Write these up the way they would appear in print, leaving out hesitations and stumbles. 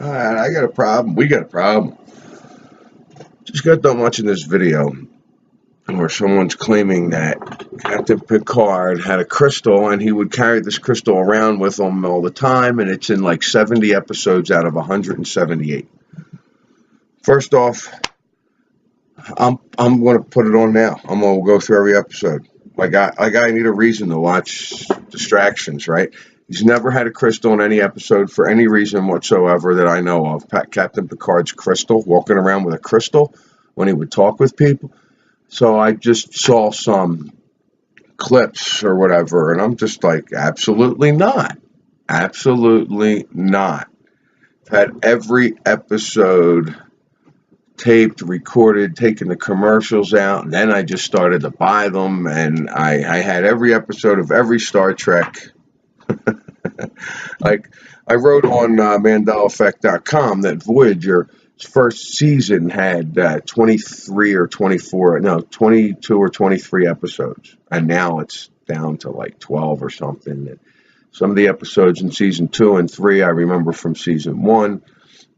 I got a problem. We got a problem. Just got done watching this video where someone's claiming that Captain Picard had a crystal and he would carry this crystal around with him all the time, and it's in like 70 episodes out of 178. First off, I'm going to put it on now. I'm going to go through every episode. I need a reason to watch distractions, right? He's never had a crystal in any episode for any reason whatsoever that I know of. Captain Picard's crystal, walking around with a crystal when he would talk with people. So I just saw some clips or whatever, and I'm just like, absolutely not. Absolutely not. I've had every episode taped, recorded, taking the commercials out, and then I just started to buy them, and I had every episode of every Star Trek. Like, I wrote on MandelaEffect.com that Voyager's first season had 23 or 24, no, 22 or 23 episodes, and now it's down to like 12 or something. Some of the episodes in season 2 and 3 I remember from season 1.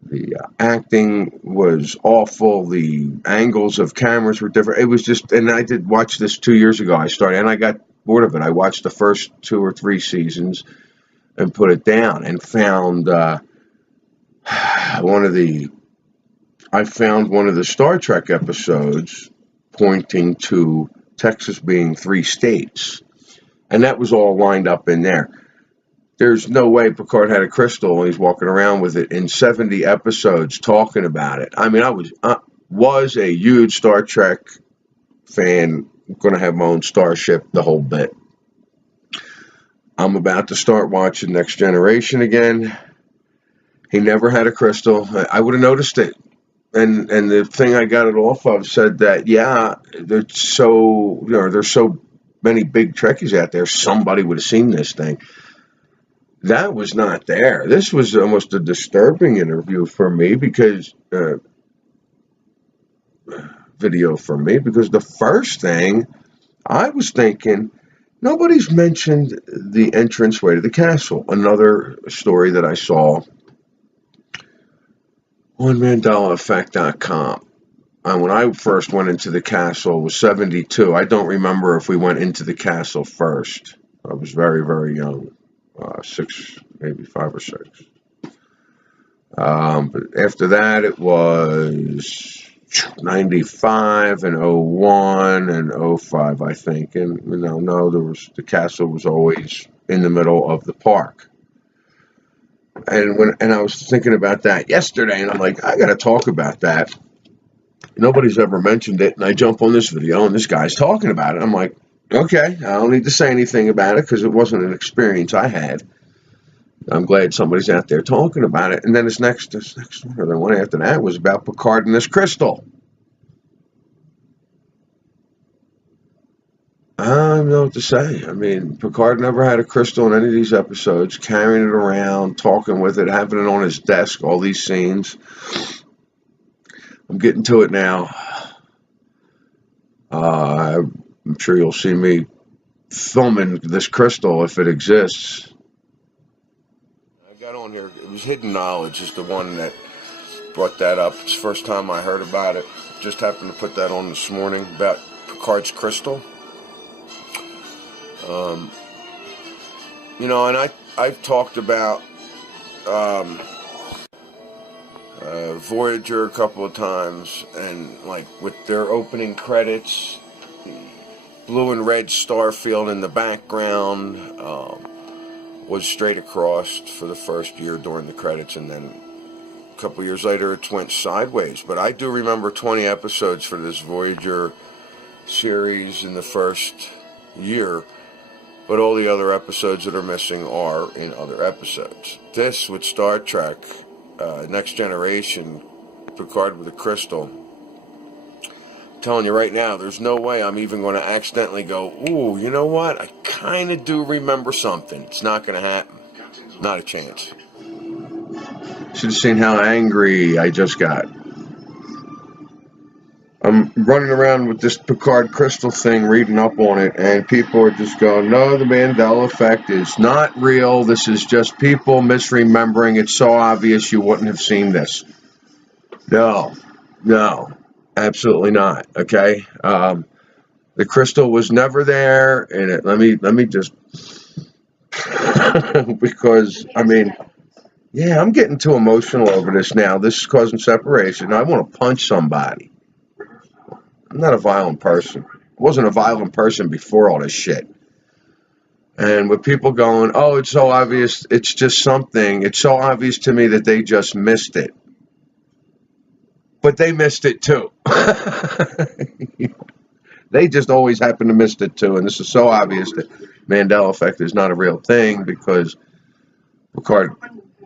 The acting was awful. The angles of cameras were different. It was just, and I did watch this 2 years ago. I got bored of it. I watched the first 2 or 3 seasons and put it down, and found one of the Star Trek episodes pointing to Texas being 3 states, and that was all lined up in there. There's no way Picard had a crystal and he's walking around with it in 70 episodes talking about it. I mean, I was a huge Star Trek fan, going to have my own starship, the whole bit. I'm about to start watching Next Generation again. He never had a crystal. I would have noticed it. And the thing I got it off of said that, yeah, there's so many big Trekkies out there, somebody would have seen this thing. That was not there. This was almost a disturbing interview for me, because video for me, because the first thing I was thinking, nobody's mentioned the entranceway to the castle. Another story that I saw on MandelaEffect.com. And when I first went into the castle, it was 72. I don't remember if we went into the castle first. I was very, very young. 6, maybe 5 or 6. But after that, it was 95 and 01 and 05, I think. And the castle was always in the middle of the park. And I was thinking about that yesterday, and I'm like, I got to talk about that. Nobody's ever mentioned it, and I jump on this video, and this guy's talking about it. I'm like, okay, I don't need to say anything about it because it wasn't an experience I had. I'm glad somebody's out there talking about it. And then this next one, or the one after that, was about Picard and this crystal. I don't know what to say. I mean, Picard never had a crystal in any of these episodes, carrying it around, talking with it, having it on his desk, all these scenes. I'm getting to it now. I'm sure you'll see me filming this crystal if it exists. I got on here. It was Hidden Knowledge is the one that brought that up. It's the first time I heard about it. Just happened to put that on this morning about Picard's crystal. And I've talked about Voyager a couple of times, and like with their opening credits, the blue and red starfield in the background was straight across for the first year during the credits, and then a couple years later it went sideways. But I do remember 20 episodes for this Voyager series in the first year, but all the other episodes that are missing are in other episodes. This with Star Trek Next Generation, Picard with a crystal, I'm telling you right now, there's no way I'm even going to accidentally go, ooh, you know what, I kind of do remember something. It's not going to happen. Not a chance. Should have seen how angry I just got. I'm running around with this Picard crystal thing, reading up on it, and people are just going, no, the Mandela effect is not real. This is just people misremembering. It's so obvious you wouldn't have seen this. No, absolutely not. Okay. The crystal was never there. And let me just, because, I mean, yeah, I'm getting too emotional over this now. This is causing separation. I want to punch somebody. I'm not a violent person. I wasn't a violent person before all this shit. And with people going, oh, it's so obvious, it's just something. It's so obvious to me that they just missed it. But they missed it too. They just always happen to miss it too. And this is so obvious that Mandela effect is not a real thing because Picard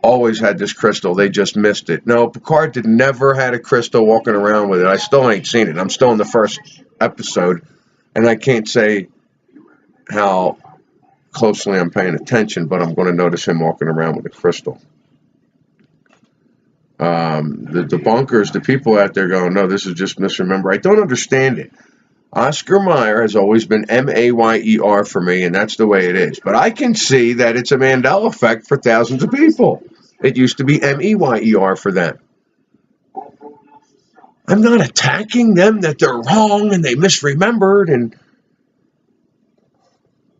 always had this crystal. They just missed it. No, Picard never had a crystal walking around with it. I still ain't seen it. I'm still in the first episode, and I can't say how closely I'm paying attention, but I'm going to notice him walking around with a crystal. The debunkers, the people out there going, no, this is just misremember. I don't understand it. Oscar Mayer has always been Mayer for me, and that's the way it is. But I can see that it's a Mandela effect for thousands of people. It used to be Meyer for them. I'm not attacking them that they're wrong and they misremembered,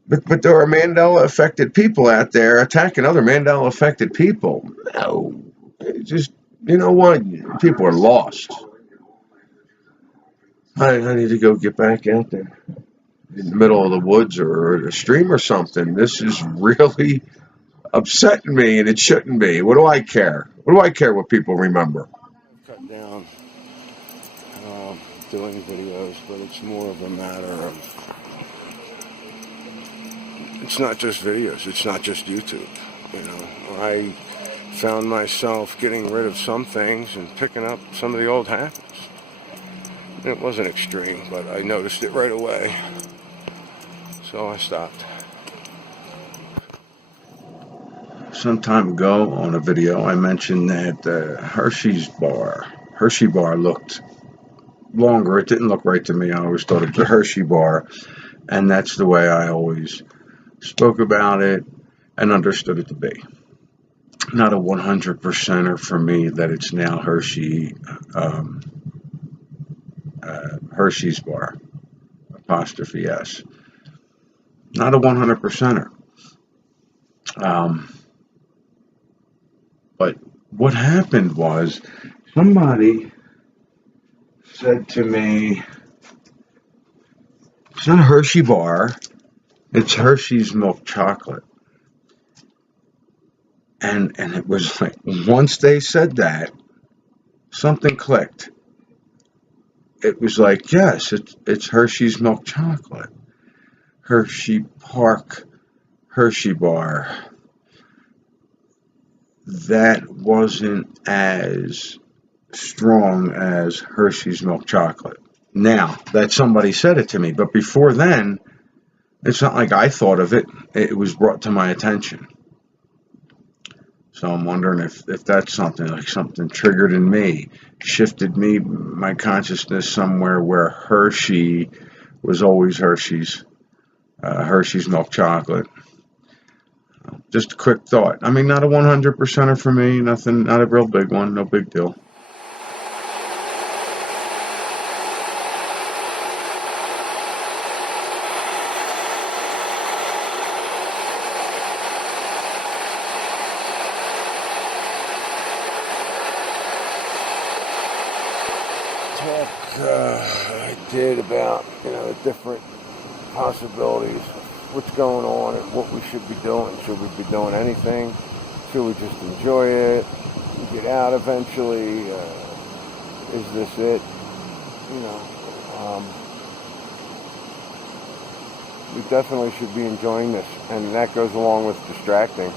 but there are Mandela affected people out there attacking other Mandela affected people. No, it's just, you know what? People are lost. I need to go get back out there in the middle of the woods or a stream or something. This is really upsetting me, and it shouldn't be. What do I care? What do I care what people remember? I've cut down doing videos, but it's more of a matter of, it's not just videos, it's not just YouTube. You know, I found myself getting rid of some things and picking up some of the old habits. It wasn't extreme, but I noticed it right away, so I stopped. Some time ago on a video, I mentioned that the Hershey bar looked longer. It didn't look right to me. I always thought it was a Hershey bar, and that's the way I always spoke about it and understood it to be. Not a 100%er for me that it's now Hershey's bar, apostrophe S. Not a 100%er. But what happened was somebody said to me, it's not a Hershey bar, it's Hershey's milk chocolate. And it was like, once they said that, something clicked. It was like, yes, it's Hershey's milk chocolate. Hershey Park, Hershey bar. That wasn't as strong as Hershey's milk chocolate. Now that somebody said it to me, but before then, it's not like I thought of it. It was brought to my attention. So I'm wondering if that's something triggered in me, shifted my consciousness somewhere where Hershey was always Hershey's milk chocolate. Just a quick thought. I mean, not a 100%er for me. Nothing, not a real big one. No big deal. I did about, different possibilities, what's going on and what we should be doing. Should we be doing anything? Should we just enjoy it? Get out eventually? Is this it? We definitely should be enjoying this, and that goes along with distracting.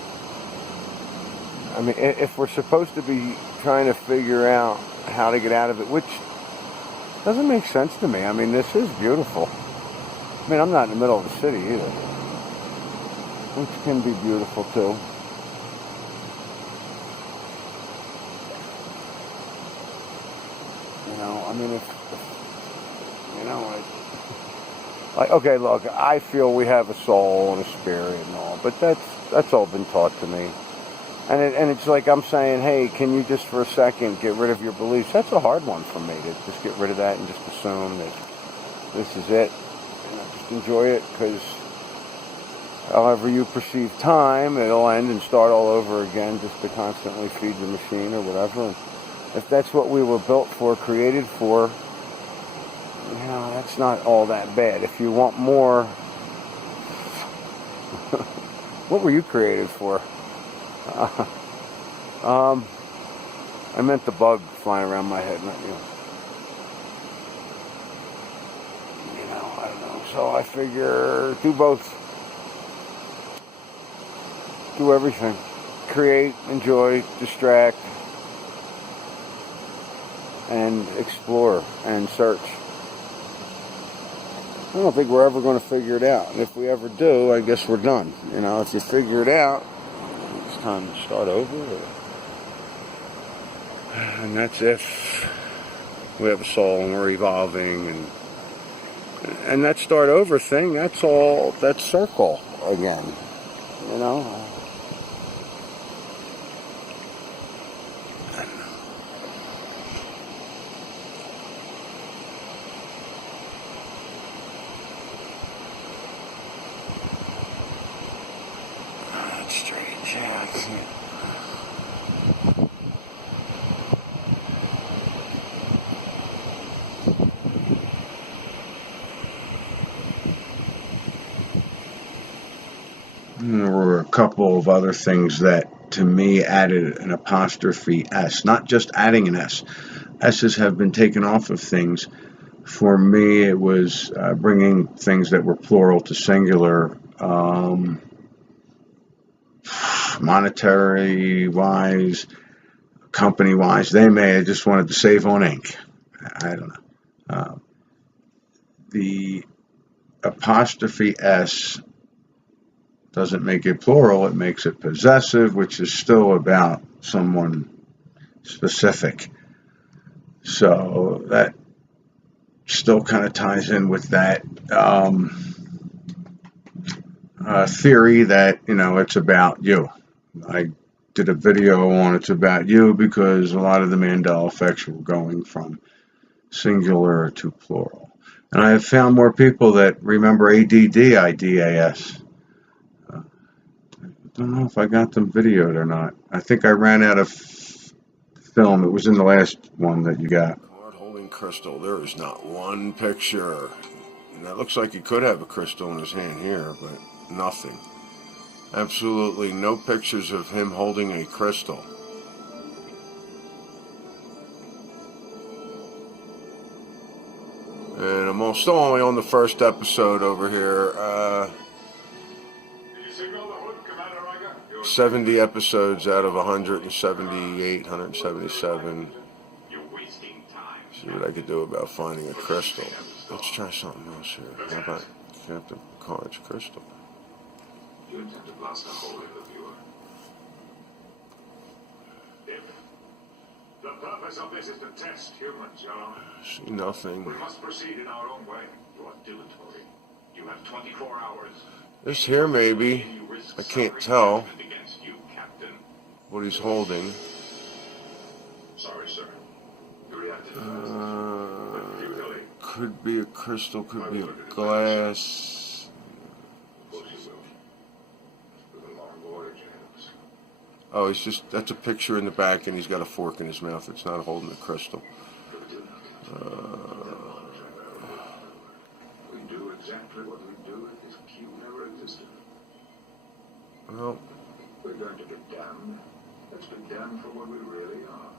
I mean, if we're supposed to be trying to figure out how to get out of it, which doesn't make sense to me. I mean, this is beautiful. I mean, I'm not in the middle of the city either, which can be beautiful too. I mean, if You know, like, okay, look, I feel we have a soul and a spirit and all, but that's all been taught to me. And it's like I'm saying, hey, can you just for a second get rid of your beliefs? That's a hard one for me, to just get rid of that and just assume that this is it. Just enjoy it, because however you perceive time, it'll end and start all over again, just to constantly feed the machine or whatever. And if that's what we were built for, created for, that's not all that bad. If you want more, what were you created for? I meant the bug flying around my head, not you. I don't know. So I figure do both. Do everything. Create, enjoy, distract, and explore and search. I don't think we're ever going to figure it out. And if we ever do, I guess we're done. If you figure it out, it's time to start over. And that's if we have a soul and we're evolving. And that start over thing, that's circle again. That's strange. Yeah, I can't. There were a couple of other things that, to me, added an apostrophe S. Not just adding an S. S's have been taken off of things. For me, it was bringing things that were plural to singular, monetary-wise, company-wise. They may have just wanted to save on ink. I don't know. The apostrophe S doesn't make it plural, it makes it possessive, which is still about someone specific. So that still kind of ties in with that theory that, it's about you. I did a video on It's About You because a lot of the Mandela effects were going from singular to plural. And I have found more people that remember ADDIDAS. I don't know if I got them videoed or not. I think I ran out of film. It was in the last one that you got. Card holding crystal. There is not one picture. And that looks like he could have a crystal in his hand here, but nothing. Absolutely no pictures of him holding a crystal. And I'm still only on the first episode over here. 70 episodes out of 178, 177. See what I could do about finding a crystal. Let's try something else here. How about Captain Picard's crystal? You intend to blast a hole in the viewer. The purpose of this is to test humans, Your Honor. See nothing. We must proceed in our own way. You are dilatory. You have 24 hours. This here, maybe. I can't tell what he's holding. Sorry, sir. Could be a crystal, could be a glass. Oh, that's a picture in the back, and he's got a fork in his mouth. It's not holding a crystal. We do exactly what we do if this cube never existed. Well, we're going to get damned. Let's be damned for what we really are.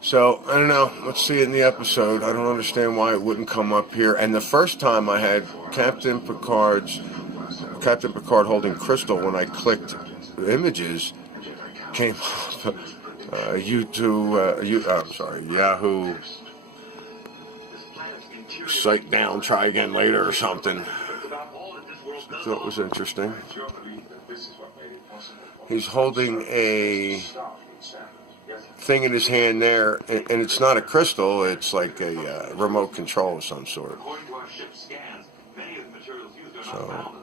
So, I don't know. Let's see it in the episode. I don't understand why it wouldn't come up here. And the first time I had Captain Picard holding crystal, when I clicked images, came up Yahoo site down, try again later or something. I thought it was interesting. He's holding a thing in his hand there, and it's not a crystal, it's like a remote control of some sort. So,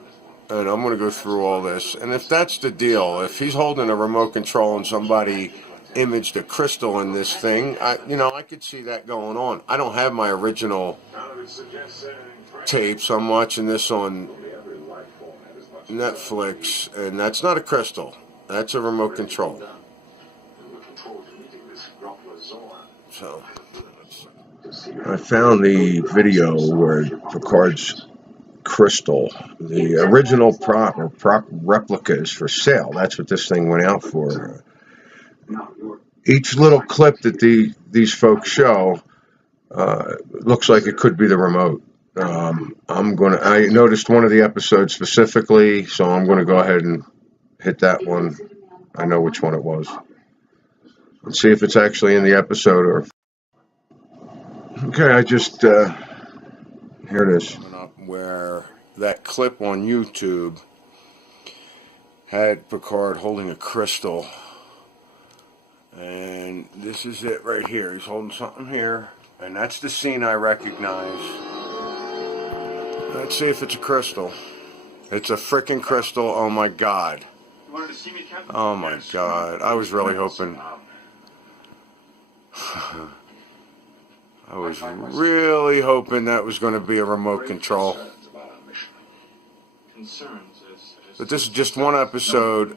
and I'm going to go through all this, and if that's the deal, if he's holding a remote control and somebody imaged a crystal in this thing, I could see that going on. I don't have my original tapes. I'm watching this on Netflix, and that's not a crystal. That's a remote control. So, I found the video where Picard's crystal, the original prop replica, is for sale. That's what this thing went out for. Each little clip that these folks show looks like it could be the remote. I noticed one of the episodes specifically, so I'm gonna go ahead and hit that one. I know which one it was. Let's see if it's actually in the episode or. Okay, I just here it is. Where that clip on YouTube had Picard holding a crystal, and this is it right here. He's holding something here, and that's the scene I recognize. Let's see if it's a crystal. It's a freaking crystal. Oh my god. Oh my god. I was really hoping. I was really hoping that was going to be a remote control. But this is just one episode.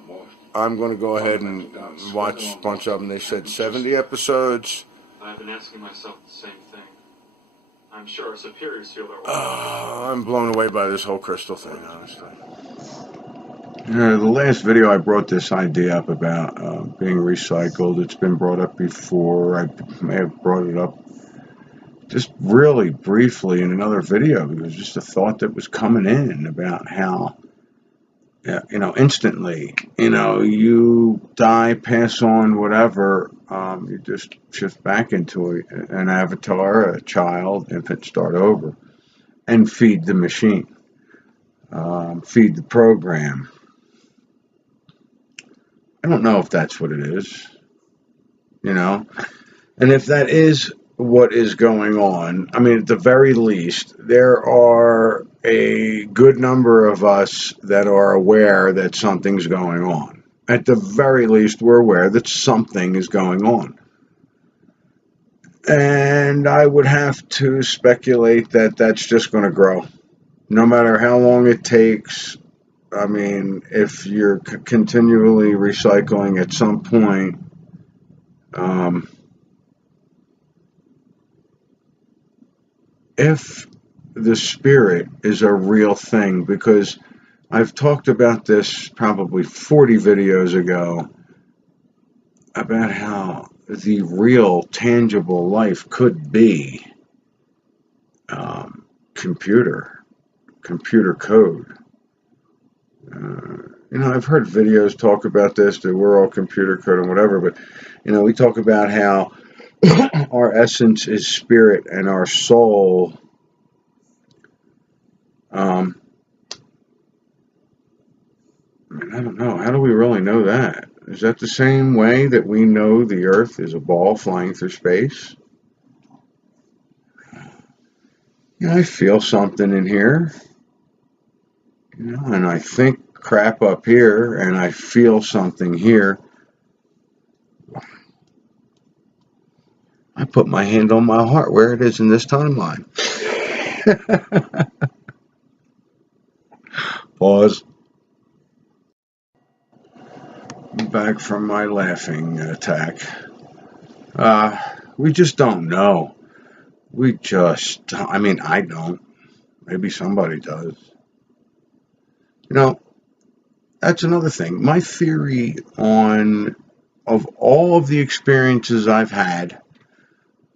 I'm going to go ahead and watch a bunch of them. They said 70 episodes. I've been asking myself the same thing. I'm sure our superiors feel that way. I'm blown away by this whole crystal thing, honestly. The last video I brought this idea up about being recycled. It's been brought up before. I may have brought it up just really briefly in another video. It was just a thought that was coming in about how, instantly, you die, pass on, whatever, you just shift back into an avatar, a child, infant, start over, and feed the machine, feed the program. I don't know if that's what it is, and if that is what is going on, I mean, at the very least, there are a good number of us that are aware that something's going on. At the very least, we're aware that something is going on. And I would have to speculate that that's just going to grow. No matter how long it takes. I mean, if you're continually recycling at some point, if the spirit is a real thing, because I've talked about this probably 40 videos ago about how the real tangible life could be computer code. I've heard videos talk about this, that we're all computer code and whatever, but we talk about how our essence is spirit and our soul I don't know. How do we really know that? Is that the same way that we know the Earth is a ball flying through space? I feel something in here, and I think crap up here, and I feel something here. I put my hand on my heart where it is in this timeline. Pause. Back from my laughing attack. We just don't know. I don't. Maybe somebody does. That's another thing. My theory of all of the experiences I've had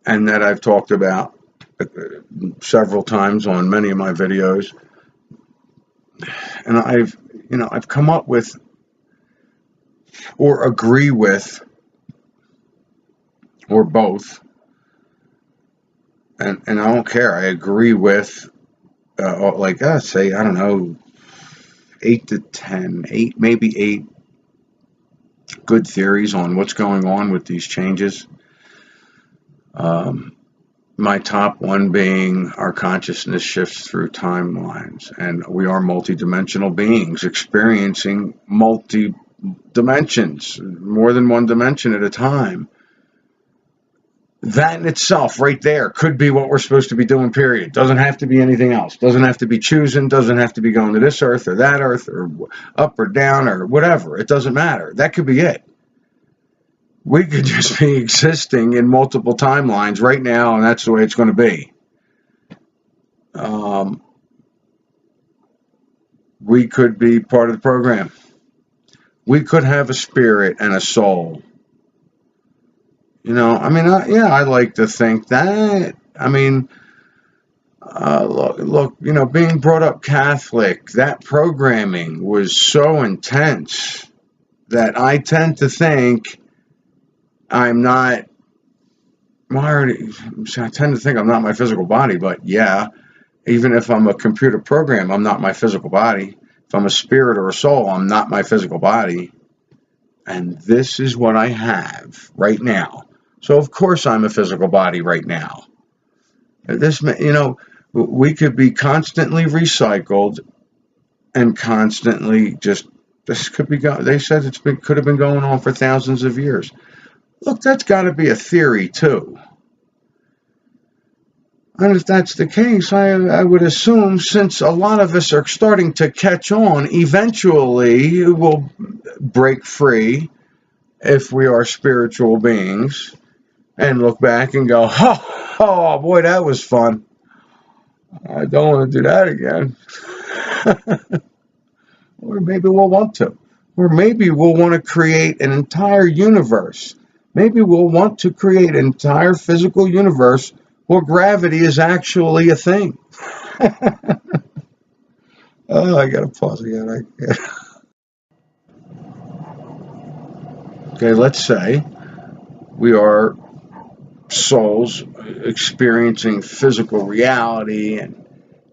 and that I've talked about several times on many of my videos, and I've come up with or agree with or both, and I don't care. I agree with say, I don't know, 8 to 10, maybe 8 good theories on what's going on with these changes. My top one being our consciousness shifts through timelines, and we are multidimensional beings experiencing multi-dimensions, more than one dimension at a time. That in itself, right there, could be what we're supposed to be doing, period. Doesn't have to be anything else. Doesn't have to be choosing, doesn't have to be going to this earth or that earth or up or down or whatever. It doesn't matter. That could be it. We could just be existing in multiple timelines right now, and that's the way it's going to be. We could be part of the program. We could have a spirit and a soul. I like to think that. Look, being brought up Catholic, that programming was so intense that I tend to think I tend to think I'm not my physical body, but yeah, even if I'm a computer program, I'm not my physical body. If I'm a spirit or a soul, I'm not my physical body. And this is what I have right now. So of course I'm a physical body right now. We could be constantly recycled and constantly this could be, they said could have been going on for thousands of years. Look, that's got to be a theory too. And if that's the case, I would assume, since a lot of us are starting to catch on, eventually we'll break free if we are spiritual beings and look back and go, oh boy, that was fun. I don't want to do that again. Or maybe we'll want to. Or maybe we'll want to create an entire universe. Maybe we'll want to create an entire physical universe where gravity is actually a thing. Oh, I gotta pause again. Okay, let's say we are souls experiencing physical reality, and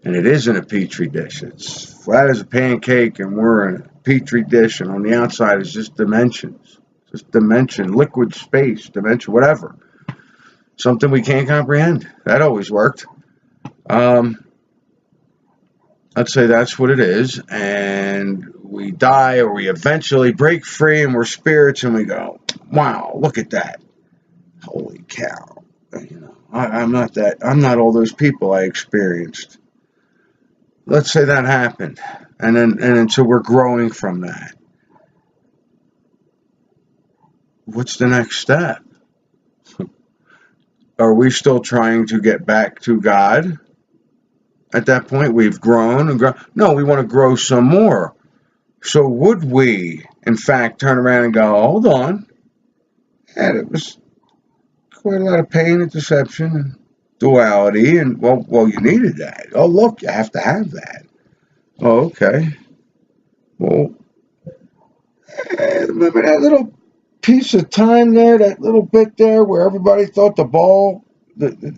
it isn't a petri dish. It's flat as a pancake, and we're in a petri dish, and on the outside is just dimensions. Just dimension, liquid space, dimension, whatever. Something we can't comprehend. That always worked. Let's say that's what it is, and we die, or we eventually break free, and we're spirits, and we go, wow, look at that. Holy cow. I'm not all those people I experienced. Let's say that happened, and so we're growing from that. What's the next step? Are we still trying to get back to God? At that point, we've grown and grown. No, we want to grow some more. So would we, in fact, turn around and go, hold on, and it was quite a lot of pain and deception and duality, and well, you needed that. Oh, look, you have to have that. Oh, okay. Well, remember that little piece of time there, that little bit there where everybody thought the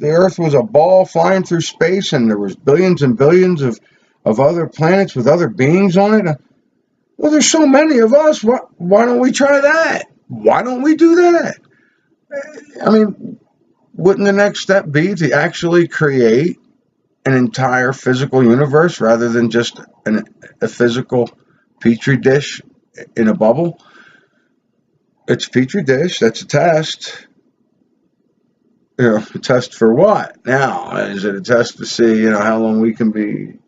Earth was a ball flying through space, and there was billions and billions of other planets with other beings on it? Well, there's so many of us. Why don't we try that? Why don't we do that? Wouldn't the next step be to actually create an entire physical universe rather than just a physical petri dish in a bubble? It's a petri dish. That's a test. A test for what? Now, is it a test to see, how long we can be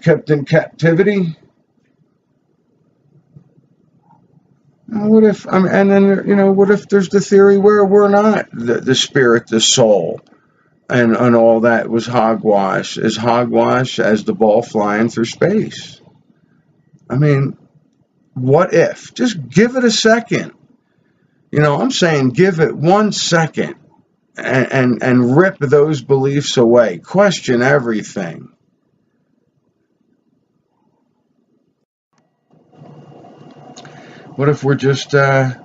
kept in captivity? What if, what if there's the theory where we're not the spirit, the soul, and all that was hogwash, as hogwash as the ball flying through space? What if? Just give it a second. I'm saying give it 1 second and rip those beliefs away. Question everything. What if we're just, what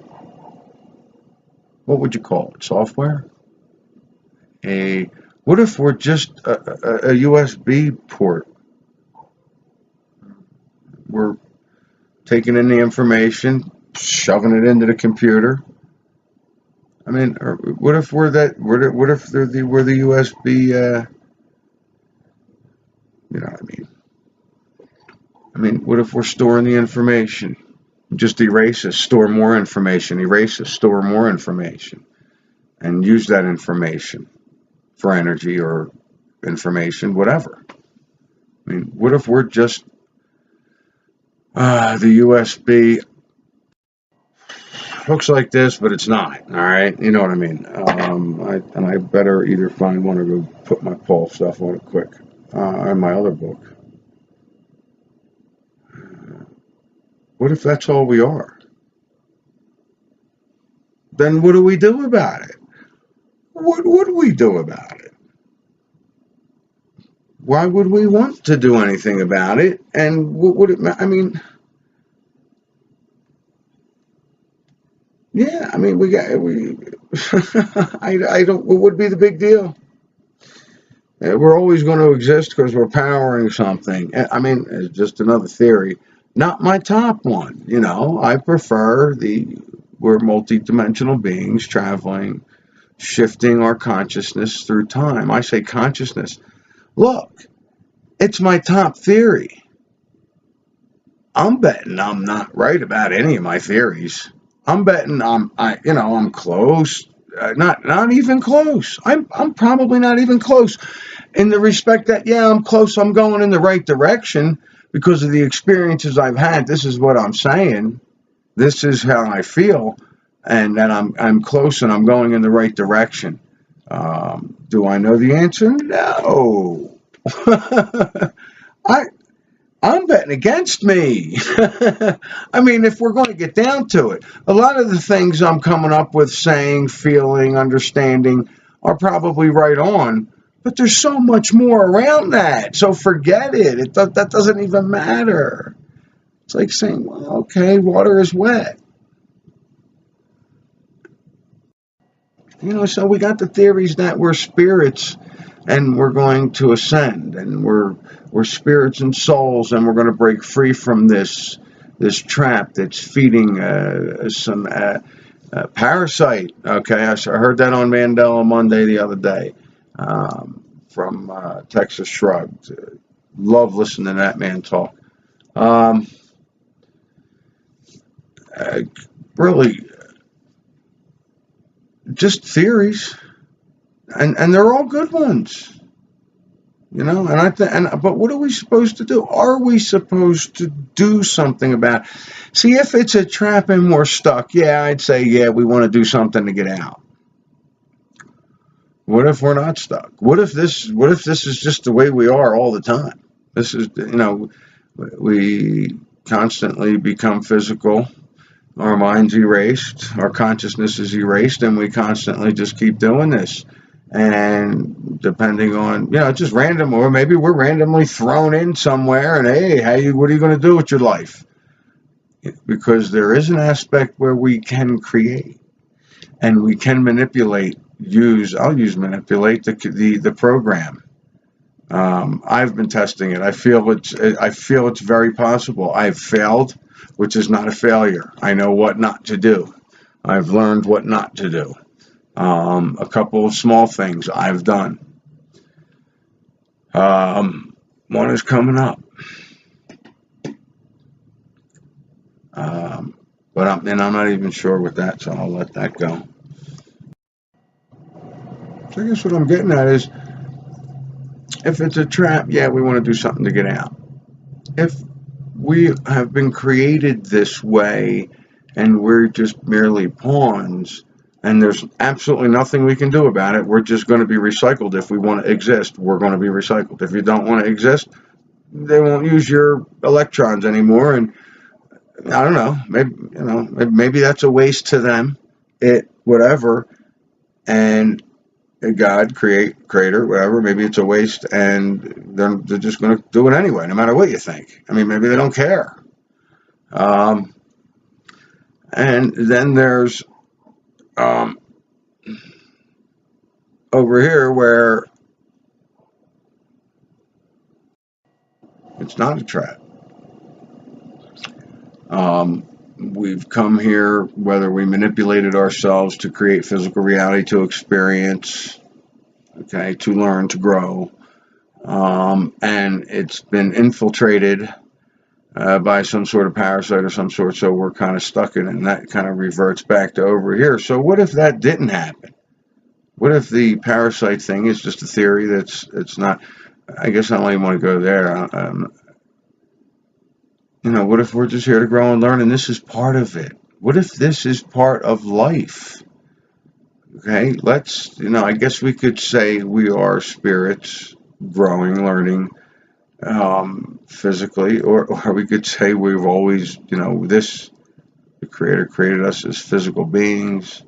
would you call it? Software? What if we're just a USB port? We're taking in the information, shoving it into the computer. I mean, what if we're that? What if we're the USB? You know what I mean? I mean, what if we're storing the information? Just erase it, store more information, erase it, store more information, and use that information for energy or information, whatever. I mean, what if we're just the USB looks like this, but it's not. All right, you know what I mean. I better either find one or go put my Paul stuff on it quick. And my other book. What if that's all we are? Then what do we do about it? What would we do about it? Why would we want to do anything about it? And what would it? I mean, yeah. I mean, I don't. What would be the big deal? We're always going to exist because we're powering something. I mean, it's just another theory. Not my top one. You know, I prefer we're multidimensional beings traveling, shifting our consciousness through time. I say consciousness. Look, it's my top theory. I'm betting I'm not right about any of my theories. I'm betting I'm close. Not even close. I'm probably not even close, in the respect that I'm close. I'm going in the right direction because of the experiences I've had. This is what I'm saying. This is how I feel, and that I'm close and I'm going in the right direction. Do I know the answer? No. I'm betting against me. I mean, if we're going to get down to it, a lot of the things I'm coming up with, saying, feeling, understanding, are probably right on, but there's so much more around that. So forget it. That doesn't even matter. It's like saying, well, okay, water is wet. You know, so we got the theories that we're spirits and we're going to ascend, and we're spirits and souls, and we're going to break free from this trap that's feeding some parasite. Okay, I heard that on Mandela Monday the other day, from Texas Shrugged. Love listening to that man talk. Really, just theories. And they're all good ones, you know. But what are we supposed to do? Are we supposed to do something about it? See, if it's a trap and we're stuck, I'd say, we want to do something to get out. What if we're not stuck? What if this is just the way we are all the time? This is, we constantly become physical. Our mind's erased, our consciousness is erased, and we constantly just keep doing this. And depending on, just random, or maybe we're randomly thrown in somewhere, and hey, what are you going to do with your life? Because there is an aspect where we can create, and we can manipulate. I'll use manipulate the program. I've been testing it. I feel it's very possible. I've failed, which is not a failure. I know what not to do. I've learned what not to do. A couple of small things I've done. One is coming up. But I'm not even sure with that, so I'll let that go. So I guess what I'm getting at is, if it's a trap, we want to do something to get out. If we have been created this way and we're just merely pawns, and there's absolutely nothing we can do about it, we're just going to be recycled. If we want to exist, we're going to be recycled. If you don't want to exist, they won't use your electrons anymore. And I don't know, maybe that's a waste to them, whatever. And God, creator, whatever, maybe it's a waste, and they're just going to do it anyway, no matter what you think. I mean, maybe they don't care. And then there's over here where it's not a trap. We've come here, whether we manipulated ourselves to create physical reality, to experience, okay, to learn, to grow. And it's been infiltrated by some sort of parasite of some sort, so we're kind of stuck in it, and that kind of reverts back to over here. So what if that didn't happen? What if the parasite thing is just a theory it's not? I guess I don't even want to go there. What if we're just here to grow and learn, and this is part of it? What if this is part of life? Okay, I guess we could say we are spirits growing, learning, physically, or we could say we've always, the Creator created us as physical beings.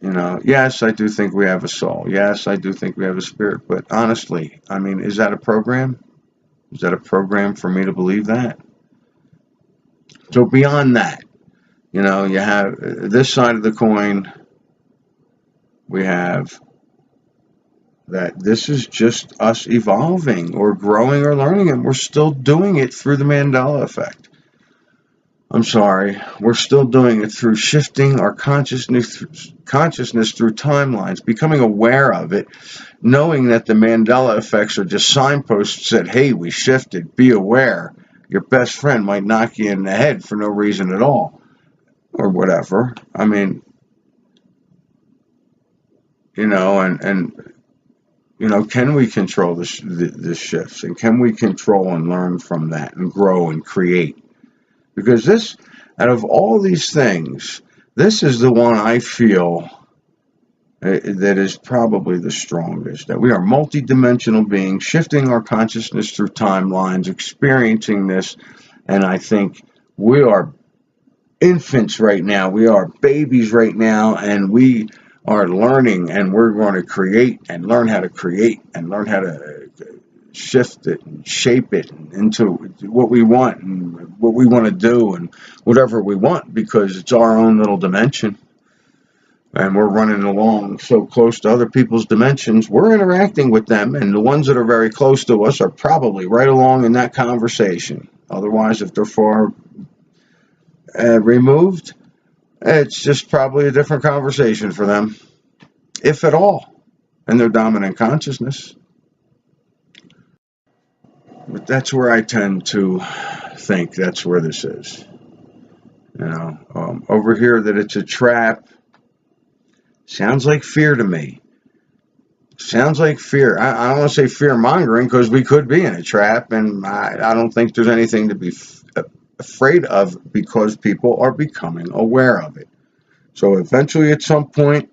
Yes, I do think we have a soul. Yes, I do think we have a spirit. But honestly, is that a program? Is that a program for me to believe that? So beyond that, you have this side of the coin. We have that this is just us evolving or growing or learning, and we're still doing it through the Mandela effect. I'm sorry, we're still doing it through shifting our consciousness through timelines, becoming aware of it, knowing that the Mandela effects are just signposts that, hey, we shifted, be aware. Your best friend might knock you in the head for no reason at all, or whatever. Can we control the shifts, and can we control and learn from that and grow and create? Because this, out of all these things, this is the one I feel that is probably the strongest, that we are multidimensional beings, shifting our consciousness through timelines, experiencing this, and I think we are infants right now, we are babies right now, and we are learning, and we're going to create and learn how to shift it and shape it into what we want and what we want to do and whatever we want, because it's our own little dimension. And we're running along so close to other people's dimensions, we're interacting with them, and the ones that are very close to us are probably right along in that conversation. Otherwise, if they're far removed, it's just probably a different conversation for them, if at all, in their dominant consciousness. But that's where I tend to think that's where this is. Over here that it's a trap sounds like fear to me. Sounds like fear. I don't want to say fear-mongering, because we could be in a trap, and I don't think there's anything to be afraid of, because people are becoming aware of it. So eventually, at some point,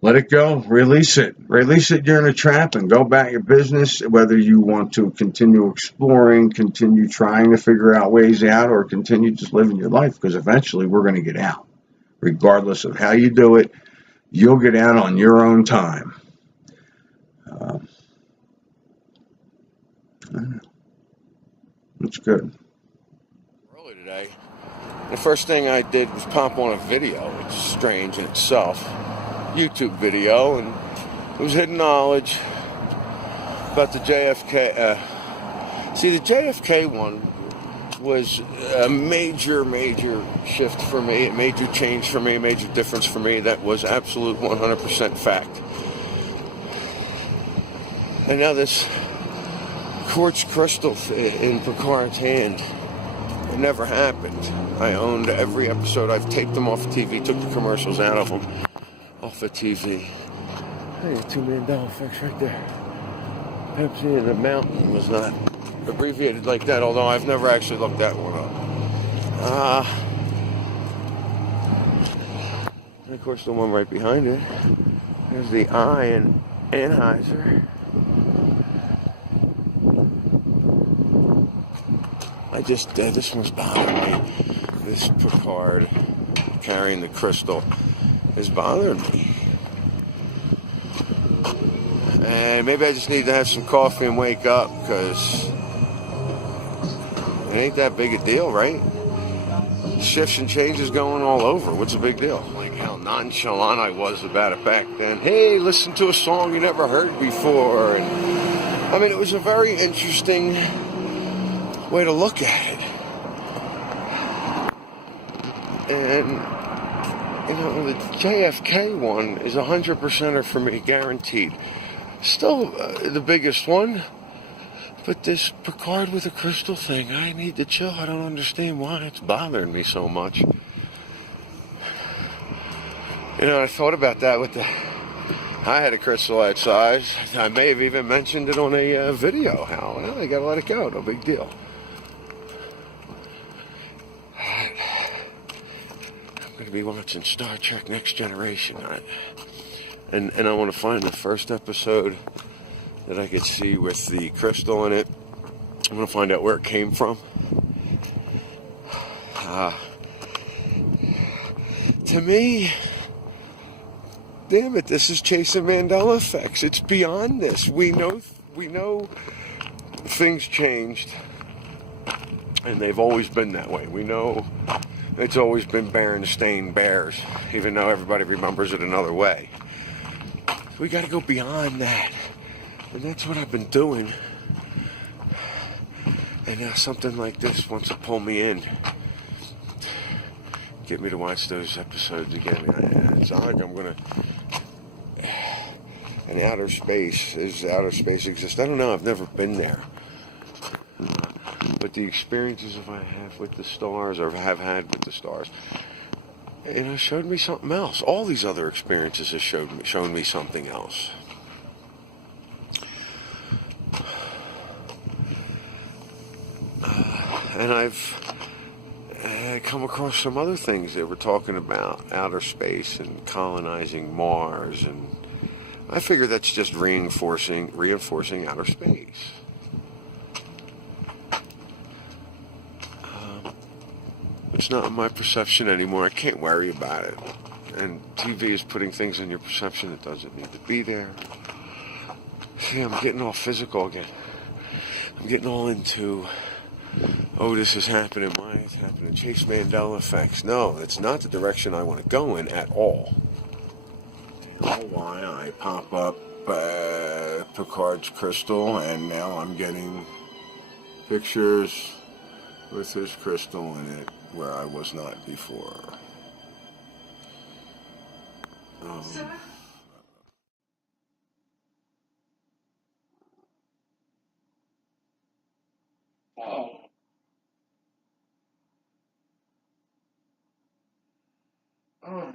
let it go, release it. Release it, you're in a trap, and go about your business, whether you want to continue exploring, continue trying to figure out ways out, or continue just living your life, because eventually we're going to get out. Regardless of how you do it, you'll get out on your own time. It's good. Early today, the first thing I did was pop on a video, which is strange in itself. YouTube video, and it was hidden knowledge about the JFK. The JFK one was a major shift for me, a major change for me, a major difference for me. That was absolute 100% fact. And now this quartz crystal in Picard's hand, it never happened. I owned every episode. I've taped them off of TV, took the commercials out of them. Off the TV. Hey, $2 million effects right there. Pepsi in the Mountain was not abbreviated like that, although I've never actually looked that one up. And of course, the one right behind it. There's the I in Anheuser. This one's bothering me. This Picard carrying the crystal is bothering me. And maybe I just need to have some coffee and wake up, because it ain't that big a deal, right? Shifts and changes going all over. What's the big deal? Like how nonchalant I was about it back then. Hey, listen to a song you never heard before. And, it was a very interesting way to look at it. And, the JFK one is 100%er for me, guaranteed. Still the biggest one. But this Picard with a crystal thing, I need to chill. I don't understand why it's bothering me so much. I thought about that with I had a crystal that size. I may have even mentioned it on a video, how, I gotta let it go, no big deal. I'm gonna be watching Star Trek Next Generation, and I want to find the first episode that I could see with the crystal in it. I'm going to find out where it came from. To me, damn it, this is chasing Mandela effects. It's beyond this. We know things changed, and they've always been that way. We know it's always been Berenstain Bears, even though everybody remembers it another way. We got to go beyond that. And that's what I've been doing. And something like this wants to pull me in. Get me to watch those episodes again. It's not like I'm going to... And outer space. Does outer space exist? I don't know. I've never been there. But the experiences I have with the stars, or have had with the stars, showed me something else. All these other experiences have shown me something else. And I've come across some other things that were talking about outer space and colonizing Mars, and I figure that's just reinforcing outer space. It's not my perception anymore. I can't worry about it. And TV is putting things in your perception that doesn't need to be there. See, I'm getting all physical again. I'm getting all into... this is happening, why it's happening, chase Mandela effects. No, it's not the direction I want to go in at all. Why I pop up Picard's crystal, and now I'm getting pictures with his crystal in it where I was not before. Oh.